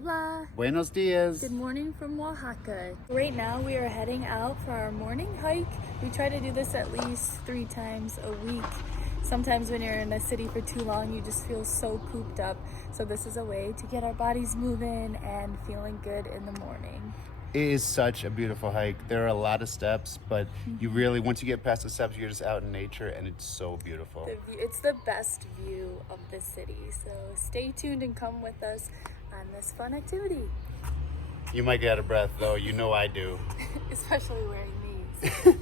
Hola! Buenos dias! Good morning from Oaxaca. Right now we are heading out for our morning hike. We try to do this at least 3 times a week. Sometimes when you're in a city for too long, you just feel so cooped up. So this is a way to get our bodies moving and feeling good in the morning. It is such a beautiful hike. There are a lot of steps, but you really, once you get past the steps, you're just out in nature and it's so beautiful. It's the best view of the city. So stay tuned and come with us on this fun activity. You might get out of breath though, you know I do. Especially wearing these.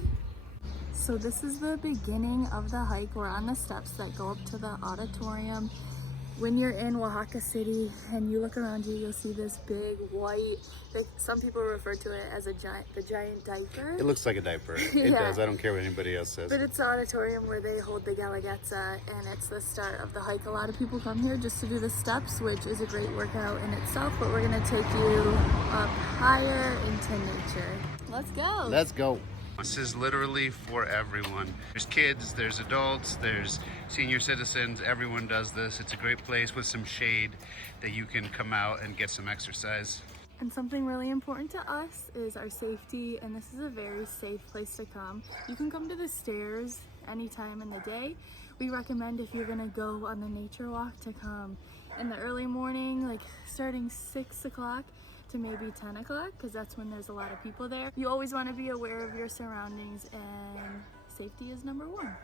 So this is the beginning of the hike. We're on the steps that go up to the auditorium. When you're in Oaxaca City and you look around you, you'll see this big white, some people refer to it as the giant diaper. It looks like a diaper. It does. I don't care what anybody else says. But it's the auditorium where they hold the Galagetza, and it's the start of the hike. A lot of people come here just to do the steps, which is a great workout in itself, but we're gonna take you up higher into nature. Let's go. Let's go. This is literally for everyone. There's kids, there's adults, there's senior citizens, everyone does this. It's a great place with some shade that you can come out and get some exercise. And something really important to us is our safety, and this is a very safe place to come. You can come to the stairs anytime in the day. We recommend if you're gonna go on the nature walk to come in the early morning, like starting 6 o'clock to maybe 10 o'clock, because that's when there's a lot of people there. You always want to be aware of your surroundings, and safety is number 1.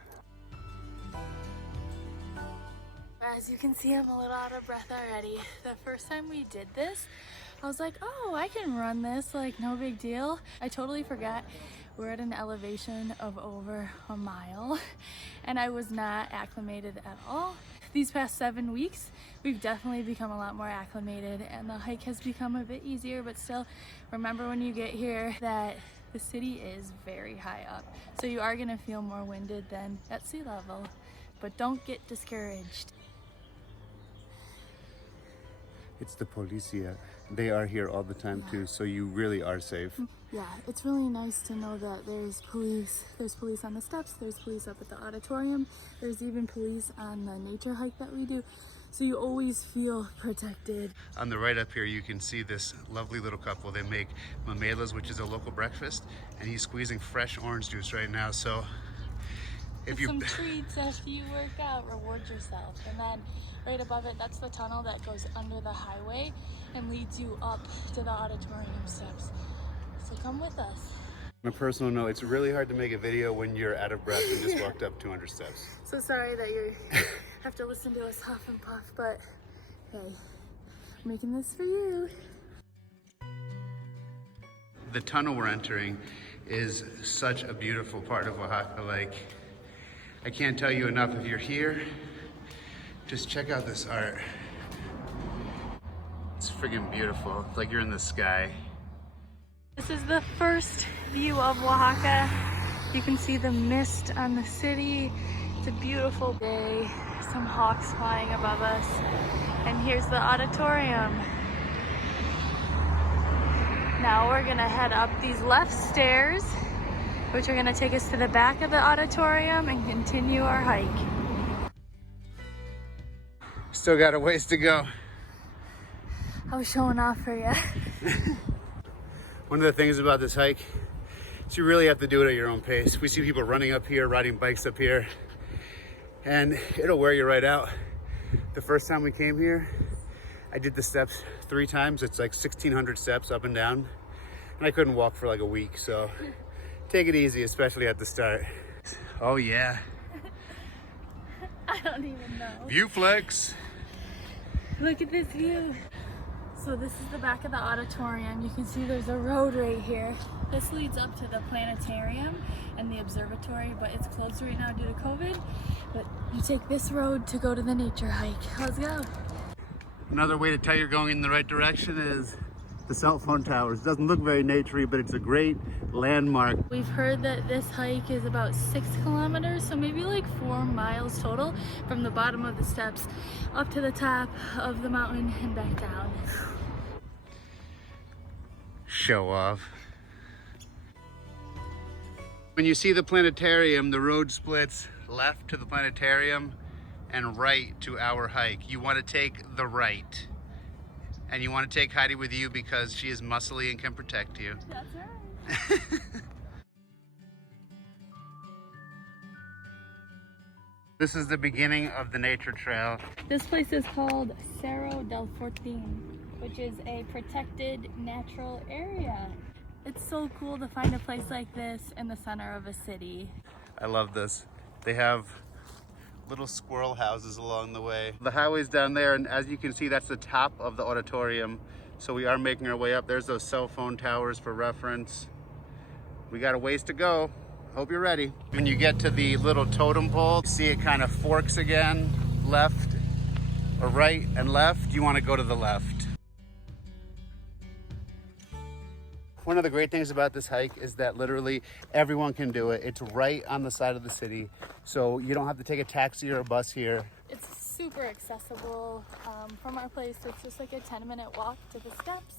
As you can see, I'm a little out of breath already. The first time we did this, I was like, oh, I can run this, like no big deal. I totally forgot we're at an elevation of over a mile, and I was not acclimated at all. These past 7 weeks, we've definitely become a lot more acclimated, and the hike has become a bit easier, but still remember when you get here that the city is very high up. So you are gonna feel more winded than at sea level, but don't get discouraged. It's the policia. They are here all the time too, so you really are safe. Yeah, it's really nice to know that there's police. There's police on the steps, there's police up at the auditorium, there's even police on the nature hike that we do. So you always feel protected. On the right up here, you can see this lovely little couple. They make mamelas, which is a local breakfast, and he's squeezing fresh orange juice right now. So if you... some treats after you work out, reward yourself. And then right above it, that's the tunnel that goes under the highway and leads you up to the auditorium steps. So come with us. On a personal note, it's really hard to make a video when you're out of breath and just walked up 200 steps. So sorry that you have to listen to us huff and puff, but hey, I'm making this for you. The tunnel we're entering is such a beautiful part of Oaxaca. Like, I can't tell you enough. If you're here, just check out this art. It's friggin' beautiful. It's like you're in the sky. This is the first view of Oaxaca. You can see the mist on the city. It's a beautiful day. Some hawks flying above us. And here's the auditorium. Now we're gonna head up these left stairs, which are gonna take us to the back of the auditorium and continue our hike. Still got a ways to go. I was showing off for you. One of the things about this hike is you really have to do it at your own pace. We see people running up here, riding bikes up here, and it'll wear you right out. The first time we came here, I did the steps 3 times. It's like 1,600 steps up and down, and I couldn't walk for like a week, so take it easy, especially at the start. Oh yeah. I don't even know. View flex. Look at this view. So this is the back of the auditorium. You can see there's a road right here. This leads up to the Planetarium and the observatory, but it's closed right now due to COVID. But you take this road to go to the nature hike. Let's go. Another way to tell you're going in the right direction is the cell phone towers. It doesn't look very naturey, but it's a great landmark. We've heard that this hike is about 6 kilometers, so maybe like 4 miles total from the bottom of the steps up to the top of the mountain and back down. Show off. When you see the planetarium, the road splits left to the planetarium and right to our hike. You want to take the right. And you want to take Heidi with you because she is muscly and can protect you. That's right. This is the beginning of the nature trail. This place is called Cerro Delfortin, which is a protected natural area. It's so cool to find a place like this in the center of a city. I love this. They have little squirrel houses along the way. The highway's down there, and as you can see, that's the top of the auditorium. So we are making our way up. There's those cell phone towers for reference. We got a ways to go. Hope you're ready. When you get to the little totem pole, you see it kind of forks again, left or right and left. You want to go to the left. One of the great things about this hike is that literally everyone can do it. It's right on the side of the city, so you don't have to take a taxi or a bus here. It's super accessible. From our place, it's just like a 10-minute walk to the steps.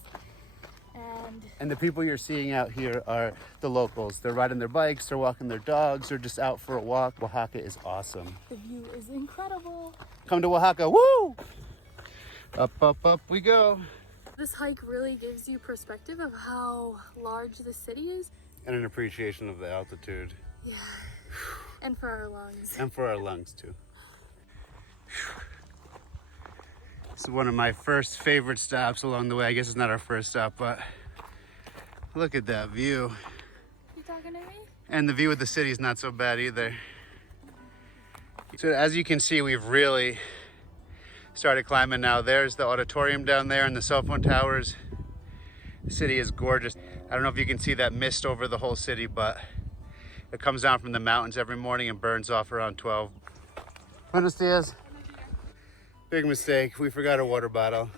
And the people you're seeing out here are the locals. They're riding their bikes, they're walking their dogs, they're just out for a walk. Oaxaca is awesome. The view is incredible. Come to Oaxaca, woo! Up, up, up we go. This hike really gives you perspective of how large the city is. And an appreciation of the altitude. Yeah, and for our lungs. And for our lungs too. This is one of my first favorite stops along the way. I guess it's not our first stop, but look at that view. You talking to me? And the view of the city is not so bad either. So as you can see, we've really started climbing now. There's the auditorium down there and the cell phone towers. The city is gorgeous. I don't know if you can see that mist over the whole city, but it comes down from the mountains every morning and burns off around 12. Buenos dias. Big mistake, we forgot a water bottle.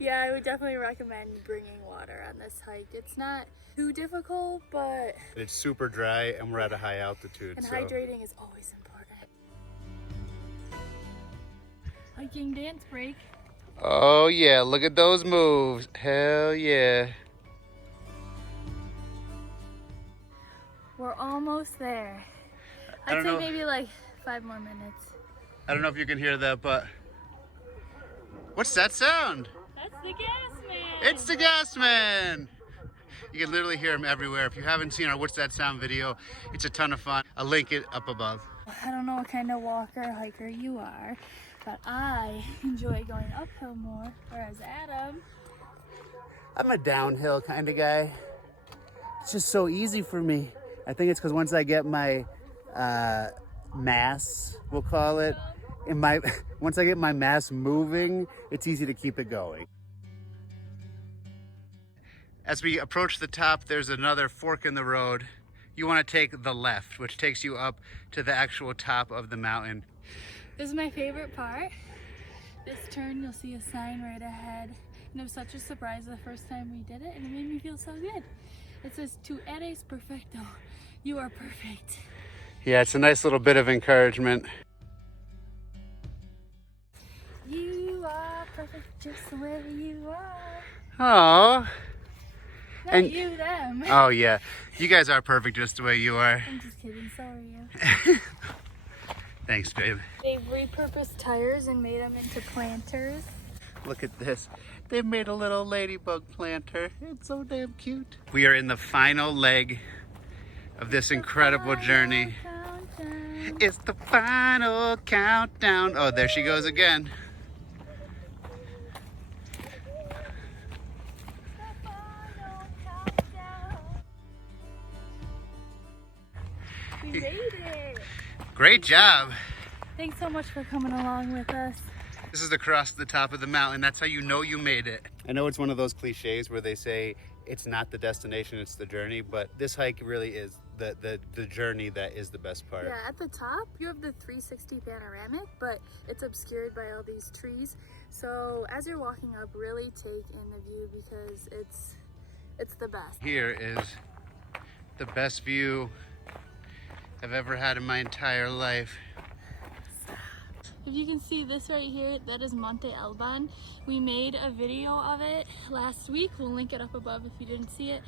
Yeah, I would definitely recommend bringing water on this hike. It's not too difficult, but it's super dry and we're at a high altitude. And so hydrating is always important. Hiking dance break. Oh yeah, look at those moves. Hell yeah. We're almost there. I'd say maybe like 5 more minutes. I don't know if you can hear that, but what's that sound? That's the gas man. It's the gas man. You can literally hear him everywhere. If you haven't seen our What's That Sound video, it's a ton of fun. I'll link it up above. I don't know what kind of walker, hiker you are, but I enjoy going uphill more, whereas Adam... I'm a downhill kind of guy. It's just so easy for me. I think it's because once I get my mass, we'll call it, once I get my mass moving, it's easy to keep it going. As we approach the top, there's another fork in the road. You want to take the left, which takes you up to the actual top of the mountain. This is my favorite part. This turn, you'll see a sign right ahead. And it was such a surprise the first time we did it, and it made me feel so good. It says, "Tu eres perfecto." You are perfect. Yeah, it's a nice little bit of encouragement. You are perfect just the way you are. Oh. Not you, them. Oh yeah, you guys are perfect just the way you are. I'm just kidding, so are you. Thanks, babe. They've repurposed tires and made them into planters. Look at this. They've made a little ladybug planter. It's so damn cute. We are in the final leg of this incredible journey. Countdown. It's the final countdown. Oh, there she goes again. We made it. Great job. Thanks so much for coming along with us. This is across the top of the mountain. That's how you know you made it. I know it's one of those cliches where they say it's not the destination, it's the journey, but this hike really is the journey that is the best part. Yeah, at the top, you have the 360 panoramic, but it's obscured by all these trees. So as you're walking up, really take in the view because it's the best. Here is the best view I've ever had in my entire life. If you can see this right here, that is Monte Elban. We made a video of it last week. We'll link it up above if you didn't see it.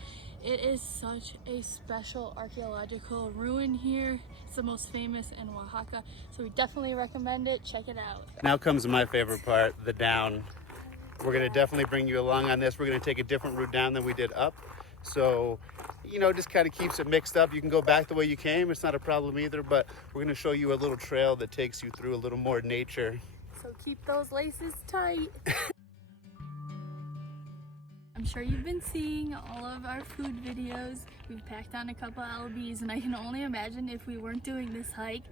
It is such a special archaeological ruin here. It's the most famous in Oaxaca, so we definitely recommend it. Check it out. Now comes my favorite part, the down. We're gonna definitely bring you along on this. We're gonna take a different route down than we did up. So, you know, just kind of keeps it mixed up. You can go back the way you came. It's not a problem either, but we're gonna show you a little trail that takes you through a little more nature. So keep those laces tight. I'm sure you've been seeing all of our food videos. We've packed on a couple LBs, and I can only imagine if we weren't doing this hike,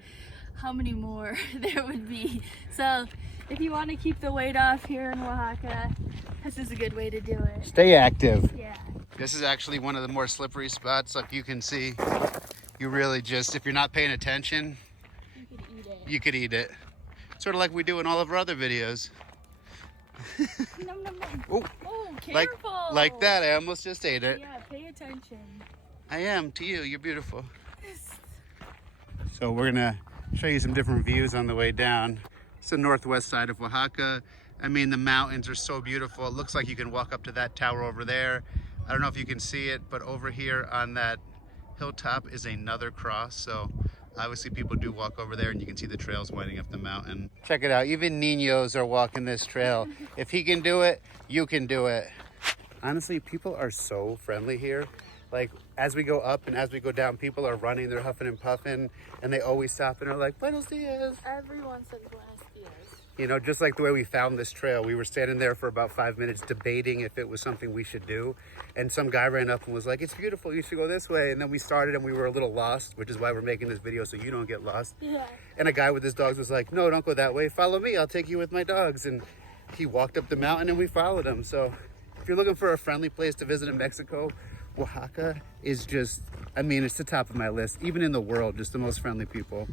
how many more there would be. So if you want to keep the weight off here in Oaxaca, this is a good way to do it. Stay active. Yeah. This is actually one of the more slippery spots. Like you can see, you really just, if you're not paying attention, You could eat it. you could eat it. Sort of like we do in all of our other videos. Nom, nom, nom. Oh, Oh, careful. like that, I almost just ate it. Yeah, pay attention. I am to you, you're beautiful. So we're gonna show you some different views on the way down. It's the northwest side of Oaxaca. I mean, the mountains are so beautiful. It looks like you can walk up to that tower over there. I don't know if you can see it, but over here on that hilltop is another cross. So obviously people do walk over there, and you can see the trails winding up the mountain. Check it out, even Niños are walking this trail. If he can do it, you can do it. Honestly, people are so friendly here. Like, as we go up and as we go down, people are running, they're huffing and puffing, and they always stop and are like, Buenos dias. Everyone says buenos dias. You know, just like the way we found this trail, we were standing there for about 5 minutes debating if it was something we should do. And some guy ran up and was like, it's beautiful, you should go this way. And then we started and we were a little lost, which is why we're making this video so you don't get lost. Yeah. And a guy with his dogs was like, no, don't go that way, follow me, I'll take you with my dogs. And he walked up the mountain and we followed him. So if you're looking for a friendly place to visit in Mexico, Oaxaca is just, I mean, it's the top of my list. Even in the world, just the most friendly people.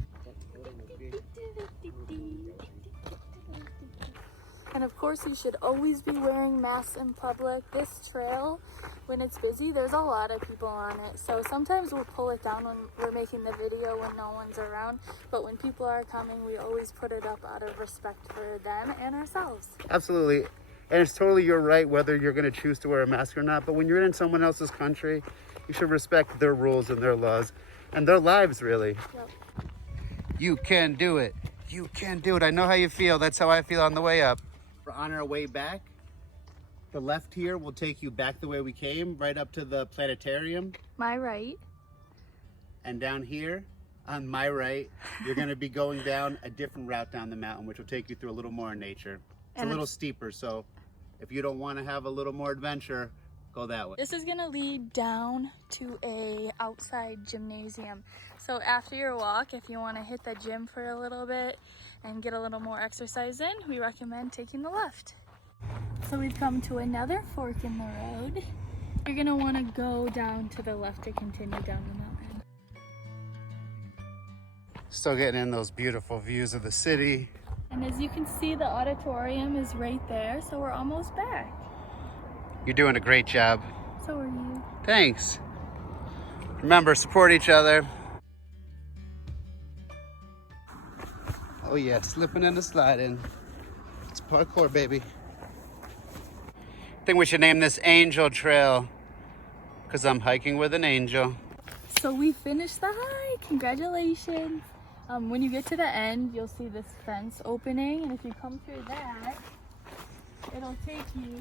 And of course, you should always be wearing masks in public. This trail, when it's busy, there's a lot of people on it. So sometimes we'll pull it down when we're making the video when no one's around. But when people are coming, we always put it up out of respect for them and ourselves. Absolutely. And it's totally your right whether you're going to choose to wear a mask or not. But when you're in someone else's country, you should respect their rules and their laws and their lives, really. Yep. You can do it. You can do it. I know how you feel. That's how I feel on the way up. We're on our way back. The left here will take you back the way we came, right up to the Planetarium. My right. And down here, on my right, you're going to be going down a different route down the mountain, which will take you through a little more nature. It's a little steeper, so if you don't want to have a little more adventure, go that way. This is gonna lead down to a outside gymnasium. So after your walk, if you want to hit the gym for a little bit and get a little more exercise in, we recommend taking the left. So we've come to another fork in the road. You're gonna want to go down to the left to continue down the mountain. Still getting in those beautiful views of the city. And as you can see, the auditorium is right there, so we're almost back. You're doing a great job. So are you. Thanks. Remember, support each other. Oh yeah, slipping and sliding. It's parkour, baby. I think we should name this Angel Trail, because I'm hiking with an angel. So we finished the hike. Congratulations. When you get to the end, you'll see this fence opening, and if you come through that, it'll take you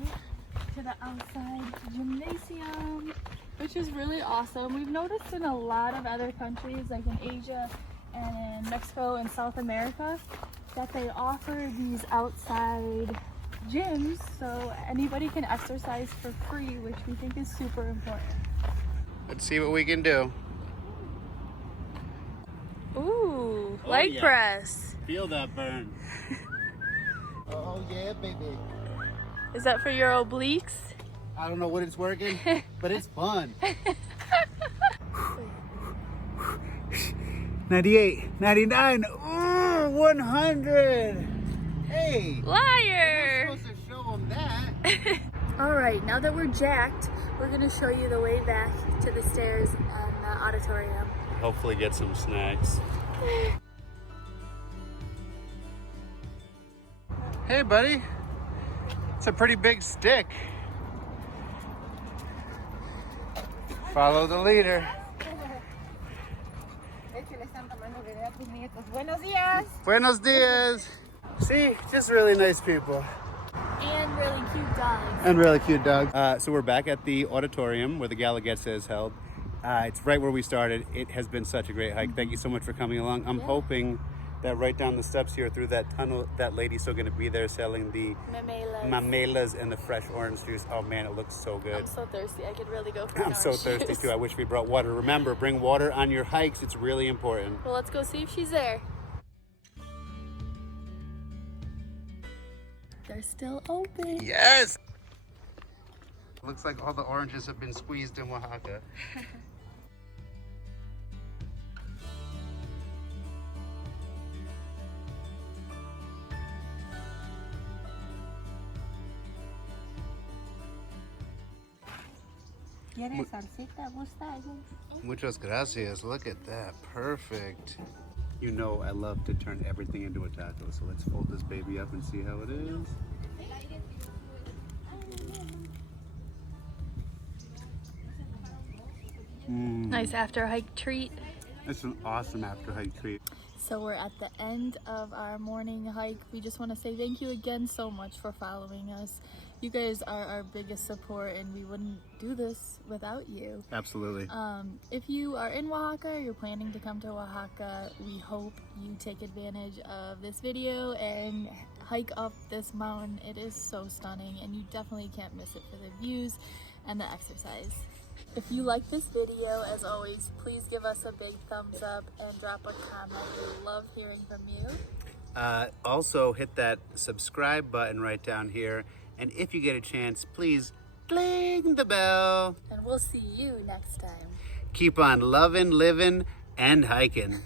to the outside gymnasium, which is really awesome. We've noticed in a lot of other countries, like in Asia and in Mexico and South America, that they offer these outside gyms so anybody can exercise for free, which we think is super important. Let's see what we can do. Ooh, leg press. Feel that burn. Oh yeah, baby. Is that for your obliques? I don't know what it's working, but it's fun. 98, 99, ooh, 100. Hey. Liar. You're supposed to show them that. All right, now that we're jacked, we're gonna show you the way back to the stairs and the auditorium. Hopefully get some snacks. Hey, buddy. It's a pretty big stick. Follow the leader. Buenos días. Buenos dias. See, just really nice people. And really cute dogs. And really cute dogs. So we're back at the auditorium where the Gala Getza is held. It's right where we started. It has been such a great hike. Thank you so much for coming along. I'm hoping that right down the steps here through that tunnel, that lady's still going to be there selling the mamelas and the fresh orange juice. Oh man, it looks so good. I'm so thirsty. I could really go for I'm so thirsty too. I wish we brought water. Remember, bring water on your hikes. It's really important. Well, let's go see if she's there. They're still open. Yes! Looks like all the oranges have been squeezed in Oaxaca. Muchas gracias. Look at that. Perfect. You know I love to turn everything into a taco, so let's fold this baby up and see how it is. Nice after hike treat. It's an awesome after hike treat. So we're at the end of our morning hike. We just want to say thank you again so much for following us. You guys are our biggest support and we wouldn't do this without you. Absolutely. If you are in Oaxaca or you're planning to come to Oaxaca, we hope you take advantage of this video and hike up this mountain. It is so stunning and you definitely can't miss it for the views and the exercise. If you like this video, as always, please give us a big thumbs up and drop a comment. We love hearing from you. Also, hit that subscribe button right down here. And if you get a chance, please ding the bell. And we'll see you next time. Keep on loving, living, and hiking.